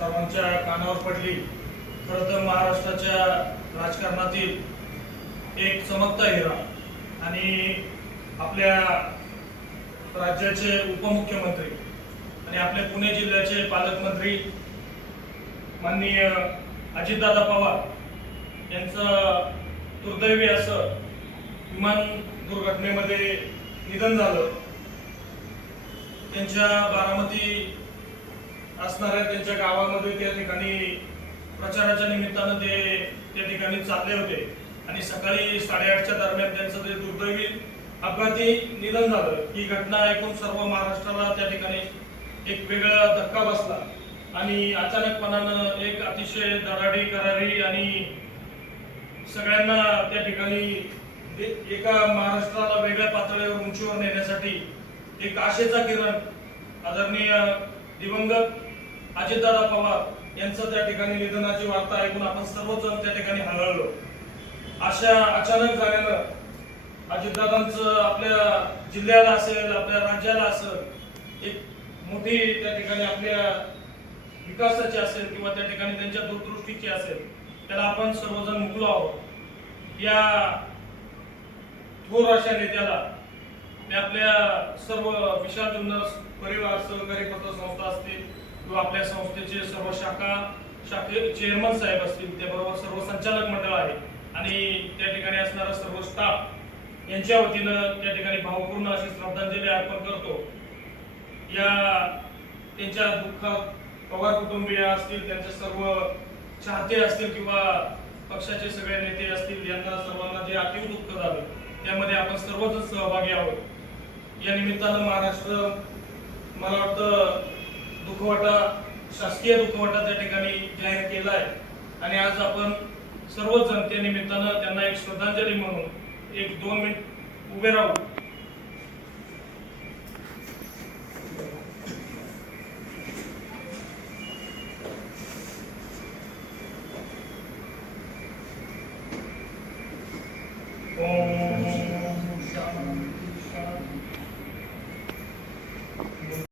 सर्वांच्या कानावर पडली। खरं तर महाराष्ट्राच्या राजकारणातील एक चमकता हिरा आणि आपल्या राज्याचे उपमुख्यमंत्री आणि आपल्या पुणे जिल्ह्याचे पालकमंत्री माननीय अजितदादा पवार यांचं दुर्दैवी असं विमान दुर्घटनेमध्ये निधन झालं। त्यांच्या बारामती असणाऱ्या त्यांच्या गावामध्ये त्या ठिकाणी प्रचाराच्या निमित्तानं ते त्या ठिकाणी चालले होते आणि सकाळी 8:30च्या दरम्यान त्यांचं ते दुर्दैवी अपघाती निधन झालं। ही घटना ऐकून सर्व महाराष्ट्राला त्या ठिकाणी एक वेगळा धक्का बसला आणि अचानकपणानं एक अतिशय धडाडी करारी आणि सगळ्यांना त्या ठिकाणी एका महाराष्ट्राला वेगळ्या पातळीवर उंचीवर नेण्यासाठी एक आशेचा किरण आदरणीय दिवंगत अजितदादा पवार यांचं त्या ठिकाणी निधनाची वार्ता ऐकून आपण सर्वजण त्या ठिकाणी हळहळलो। अशा अचानक झाल्यानं अजितदादांचं आपल्या जिल्ह्याला असेल, आपल्या राज्याला असेल, एक मोठी त्या ठिकाणी आपल्या विकासाची असेल किंवा त्या ठिकाणी त्यांच्या दूरदृष्टीची असेल, त्याला आपण सर्वजण मुकलो आहोत। या थोर अशा नेत्याला आपल्या सर्व विशाल जुन्नर परिवार सहकारी पतसंस्था असतील किंवा आपल्या संस्थेचे सर्व शाखे चेअरमन साहेब असतील, त्याबरोबर सर्व संचालक मंडळ आहे आणि त्या ठिकाणी असणारा सर्व स्टाफ यांच्या वतीनं त्या ठिकाणी भावपूर्ण अशी श्रद्धांजली अर्पण करतो। या त्यांच्या दुःखात पवार कुटुंबीय असतील, त्यांचे सर्व चाहते असतील किंवा पक्षाचे सगळे नेते असतील, यांना सर्वांना जे अतीव दुःख झालं त्यामध्ये आपण सर्वजण सहभागी आहोत। या निमित्तानं महाराष्ट्र मला वाटतं दुखवटा, शासकीय दुखवटा त्या ठिकाणी जाहीर केला आहे आणि आज आपण सर्वजण त्या निमित्तानं त्यांना एक श्रद्धांजली म्हणून 1-2 मिनिट उभे राहू।